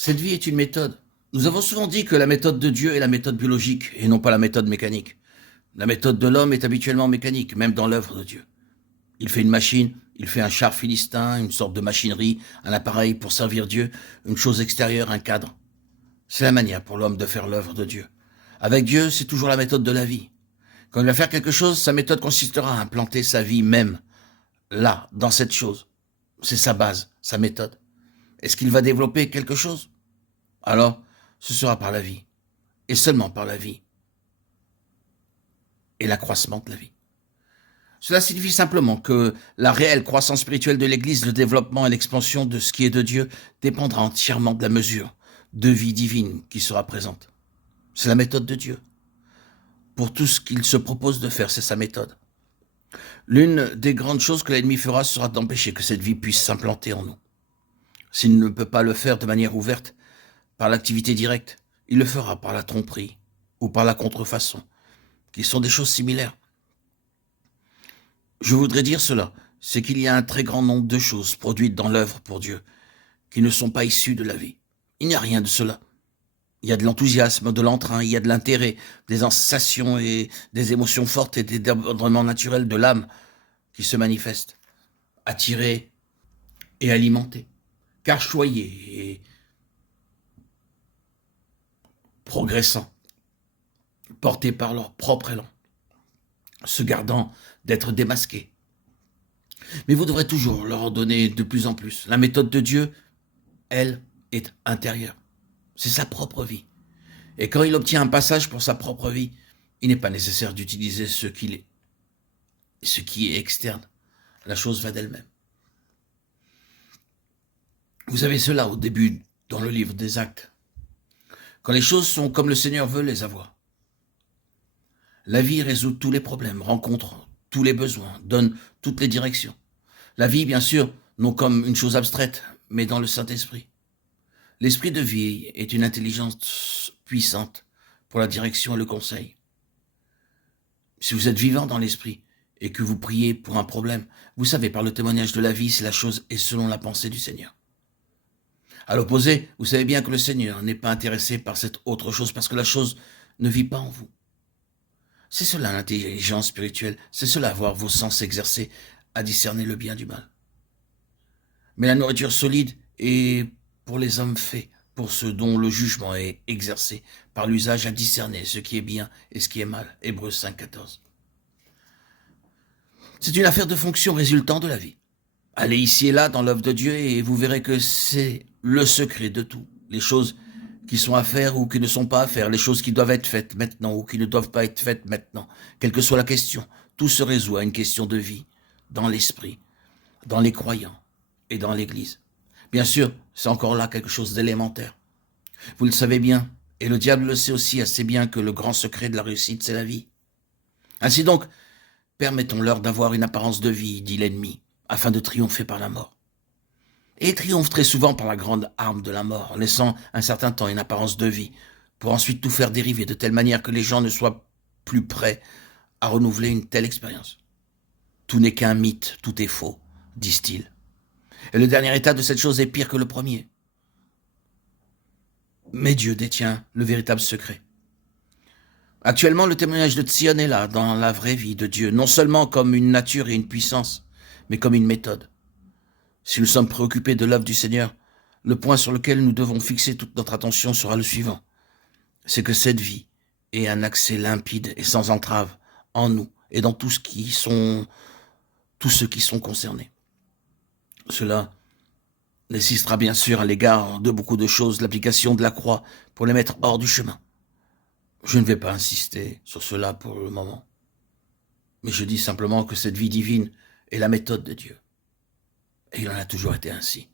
Cette vie est une méthode. Nous avons souvent dit que la méthode de Dieu est la méthode biologique et non pas la méthode mécanique. La méthode de l'homme est habituellement mécanique, même dans l'œuvre de Dieu. Il fait une machine, il fait un char philistin, une sorte de machinerie, un appareil pour servir Dieu, une chose extérieure, un cadre. C'est la manière pour l'homme de faire l'œuvre de Dieu. Avec Dieu, c'est toujours la méthode de la vie. Quand il va faire quelque chose, sa méthode consistera à implanter sa vie même, là, dans cette chose. C'est sa base, sa méthode. Est-ce qu'il va développer quelque chose? Alors, ce sera par la vie, et seulement par la vie, et l'accroissement de la vie. Cela signifie simplement que la réelle croissance spirituelle de l'Église, le développement et l'expansion de ce qui est de Dieu dépendra entièrement de la mesure de vie divine qui sera présente. C'est la méthode de Dieu. Pour tout ce qu'il se propose de faire, c'est sa méthode. L'une des grandes choses que l'ennemi fera sera d'empêcher que cette vie puisse s'implanter en nous. S'il ne peut pas le faire de manière ouverte, par l'activité directe, il le fera par la tromperie ou par la contrefaçon, qui sont des choses similaires. Je voudrais dire cela, c'est qu'il y a un très grand nombre de choses produites dans l'œuvre pour Dieu qui ne sont pas issues de la vie. Il n'y a rien de cela. Il y a de l'enthousiasme, de l'entrain, il y a de l'intérêt, des sensations et des émotions fortes et des débordements naturels de l'âme qui se manifestent, attirés et alimentés, carchoyés et progressant, portés par leur propre élan, se gardant d'être démasqués. Mais vous devrez toujours leur en donner de plus en plus. La méthode de Dieu, elle, est intérieure. C'est sa propre vie. Et quand il obtient un passage pour sa propre vie, il n'est pas nécessaire d'utiliser ce qui est externe. La chose va d'elle-même. Vous avez cela au début dans le livre des Actes. Quand les choses sont comme le Seigneur veut les avoir. La vie résout tous les problèmes, rencontre tous les besoins, donne toutes les directions. La vie, bien sûr, non comme une chose abstraite, mais dans le Saint-Esprit. L'esprit de vie est une intelligence puissante pour la direction et le conseil. Si vous êtes vivant dans l'esprit et que vous priez pour un problème, vous savez par le témoignage de la vie si la chose est selon la pensée du Seigneur. À l'opposé, vous savez bien que le Seigneur n'est pas intéressé par cette autre chose parce que la chose ne vit pas en vous. C'est cela l'intelligence spirituelle, c'est cela avoir vos sens exercés à discerner le bien du mal. Mais la nourriture solide est pour les hommes faits, pour ceux dont le jugement est exercé par l'usage à discerner ce qui est bien et ce qui est mal. Hébreux 5, 14. C'est une affaire de fonction résultant de la vie. Allez ici et là dans l'œuvre de Dieu et vous verrez que c'est le secret de tout. Les choses qui sont à faire ou qui ne sont pas à faire, les choses qui doivent être faites maintenant ou qui ne doivent pas être faites maintenant, quelle que soit la question, tout se résout à une question de vie, dans l'esprit, dans les croyants et dans l'Église. Bien sûr, c'est encore là quelque chose d'élémentaire. Vous le savez bien, et le diable le sait aussi assez bien que le grand secret de la réussite, c'est la vie. Ainsi donc, permettons-leur d'avoir une apparence de vie, dit l'ennemi, afin de triompher par la mort. Et il triomphe très souvent par la grande arme de la mort, laissant un certain temps une apparence de vie, pour ensuite tout faire dériver de telle manière que les gens ne soient plus prêts à renouveler une telle expérience. Tout n'est qu'un mythe, tout est faux, disent-ils. Et le dernier état de cette chose est pire que le premier. Mais Dieu détient le véritable secret. Actuellement, le témoignage de Tsion est là, dans la vraie vie de Dieu, non seulement comme une nature et une puissance, mais comme une méthode. Si nous sommes préoccupés de l'œuvre du Seigneur, le point sur lequel nous devons fixer toute notre attention sera le suivant. C'est que cette vie ait un accès limpide et sans entrave en nous et dans tous ceux qui sont concernés. Cela nécessitera bien sûr à l'égard de beaucoup de choses l'application de la croix pour les mettre hors du chemin. Je ne vais pas insister sur cela pour le moment, mais je dis simplement que cette vie divine est la méthode de Dieu. Et il en a toujours été ainsi.